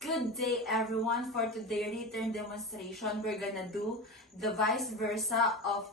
Good day everyone. For today's return demonstration, we're gonna do the vice versa of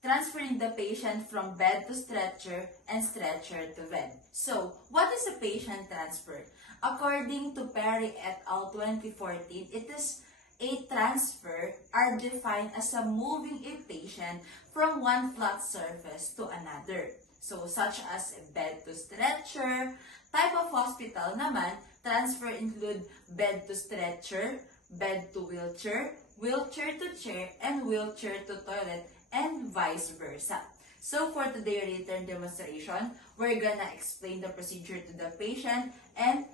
transferring the patient from bed to stretcher and stretcher to bed. So, what is a patient transfer? According to Perry et al. 2014, it is a transfer are defined as a moving a patient from one flat surface to another. So, such as bed to stretcher. Type of hospital naman, transfer include bed to stretcher, bed to wheelchair, wheelchair to chair, and wheelchair to toilet, and vice versa. So for today's written demonstration, we're gonna explain the procedure to the patient and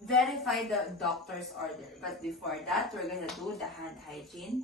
verify the doctor's order. But before that, we're gonna do the hand hygiene.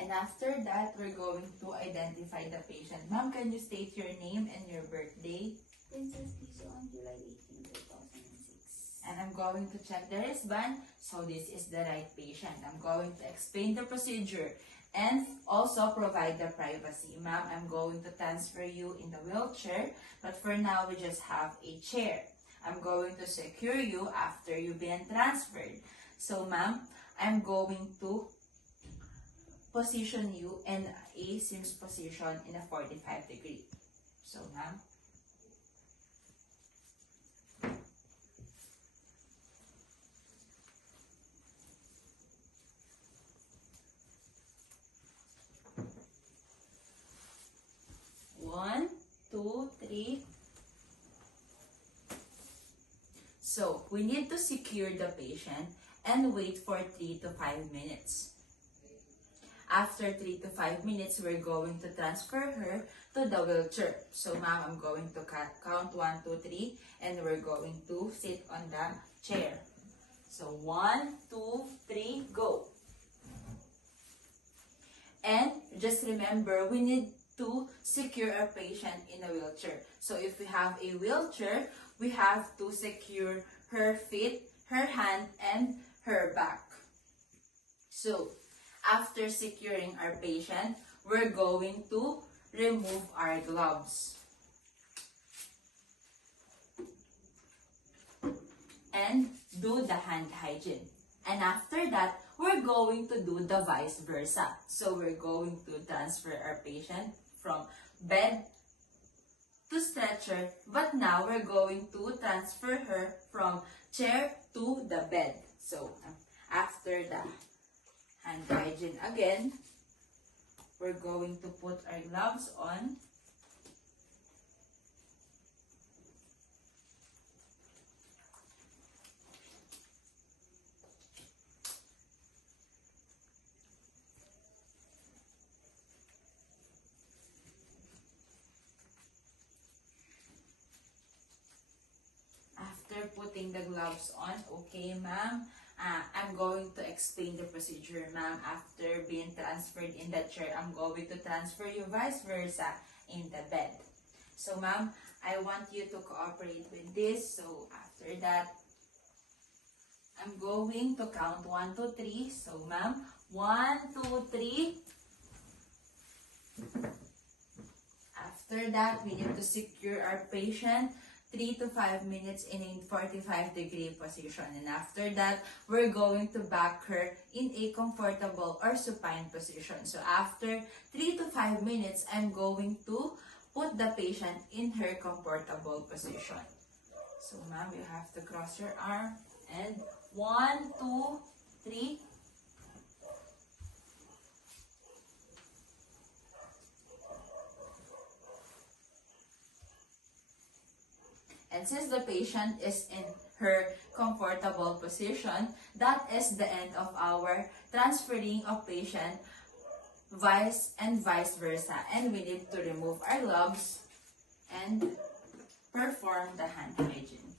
And after that, we're going to identify the patient. Ma'am, can you state your name and your birthday? Princess Lisa on July 18, 2006. And I'm going to check the wristband. So this is the right patient. I'm going to explain the procedure and also provide the privacy. Ma'am, I'm going to transfer you in the wheelchair. But for now, we just have a chair. I'm going to secure you after you've been transferred. So ma'am, I'm going to position you in a Sims position in a 45 degree. So ma'am, one, two, three. So we need to secure the patient and wait for 3 to 5 minutes. After 3 to 5 minutes, we're going to transfer her to the wheelchair. So ma'am, I'm going to count 1, 2, 3, and we're going to sit on the chair. So 1, 2, 3, go. And just remember, we need to secure our patient in a wheelchair. So if we have a wheelchair, we have to secure her feet, her hand, and her back. So after securing our patient, we're going to remove our gloves and do the hand hygiene. And after that, we're going to do the vice versa. So we're going to transfer our patient from bed to stretcher, but now we're going to transfer her from chair to the bed. So after the hand hygiene again, we're going to put our gloves on. After putting the gloves on, okay ma'am, I'm going to explain the procedure, ma'am. After being transferred in the chair, I'm going to transfer you vice versa in the bed. So, ma'am, I want you to cooperate with this. So, after that, I'm going to count 1, 2, 3. So, ma'am, 1, 2, 3. After that, we need to secure our patient 3 to 5 minutes in a 45 degree position. And after that, we're going to back her in a comfortable or supine position. So after 3 to 5 minutes, I'm going to put the patient in her comfortable position. So ma'am, you have to cross your arm. And 1, 2, 3. And since the patient is in her comfortable position, that is the end of our transferring of patient vice versa. And we need to remove our gloves and perform the hand hygiene.